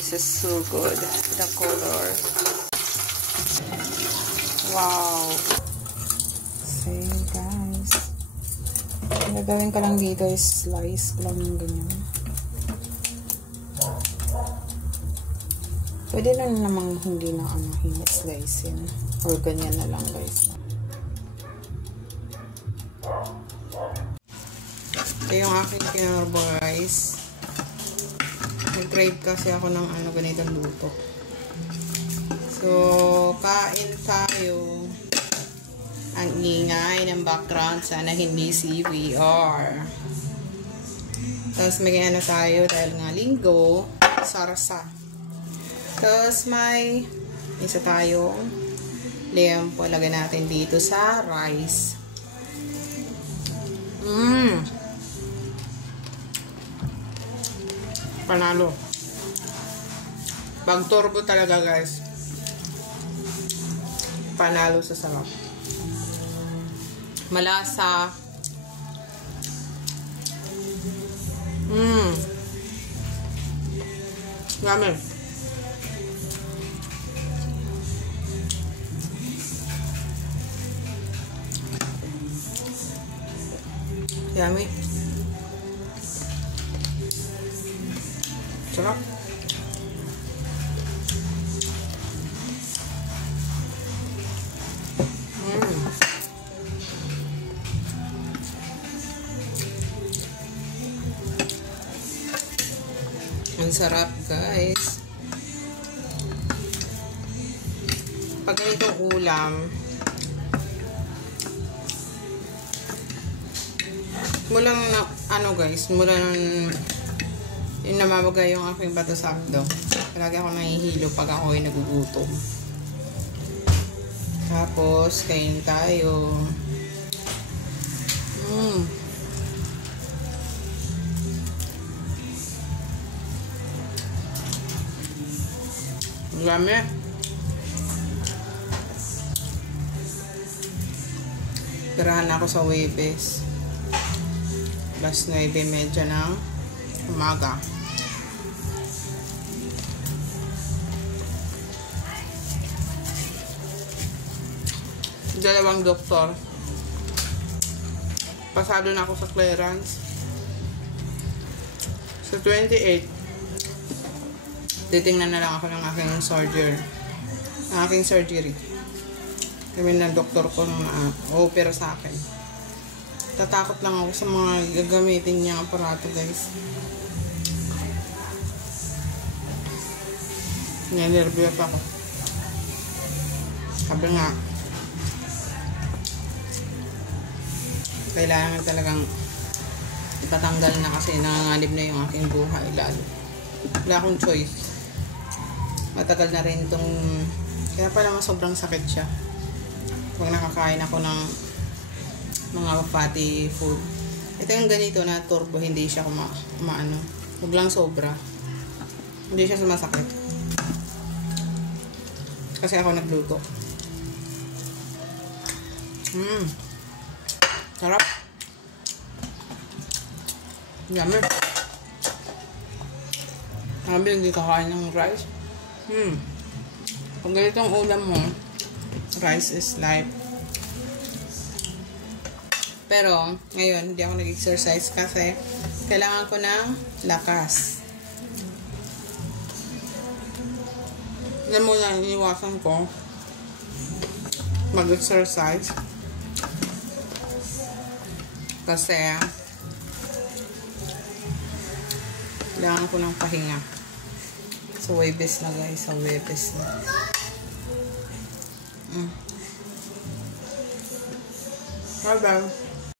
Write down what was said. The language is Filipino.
This is so good. The color. Wow. So, guys. Ang gagawin ka lang dito is slice ko lang yung ganyan. Pwede lang namang hindi na slice yun. Or ganyan na lang, guys. Ito yung aking kinarbo, guys. Nag-crave kasi ako ng ganitong luto. So, kain tayo. Ang ingay ng background. Sana hindi CVR. Tapos may tayo dahil nga linggo. Sarsa. Tapos may isa tayong liempo. Lagay natin dito sa rice. Panalo. Pag turbo talaga, guys. Panalo sa sarap. Malasa. Yummy. Yummy. Sarap. Ang sarap, guys. Pag ganitong ulam, mula na, guys, mula yung namamagay yung aking bato sa abdo. Palagi ako nahihilo pag ako ay nagugutom. Tapos, kain tayo. Dami. Tirahan ako sa Webes. Alas 9:30 ng umaga. Dalawang doktor. Pasado na ako sa clearance. Sa 28. Titingnan na lang ako ng aking surgery. Kami ng doktor ko na opera sa akin. Tatakot lang ako sa mga gagamitin niyang aparato, guys. Nervyos ako. Sabi nga, kailangan talagang itatanggal na kasi nanganganib na yung aking buhay lalo. Wala akong choice. Matagal na rin itong, kaya pala sobrang sakit siya pag nakakain ako ng mga fatty food. Ito yung ganito na turbo, hindi siya huwag lang sobra, hindi siya sumasakit kasi ako nagluto. Sarap. Yummy. Sabi hindi kakain ng rice. Kung ganitong ulam mo, rice is life. Pero, ngayon, hindi ako nag-exercise kasi kailangan ko ng lakas. Alam mo na, iniwasan ko mag-exercise kasi kailangan ko ng pahinga. Sa Webes na, guys. Sa Webes na. Bye-bye.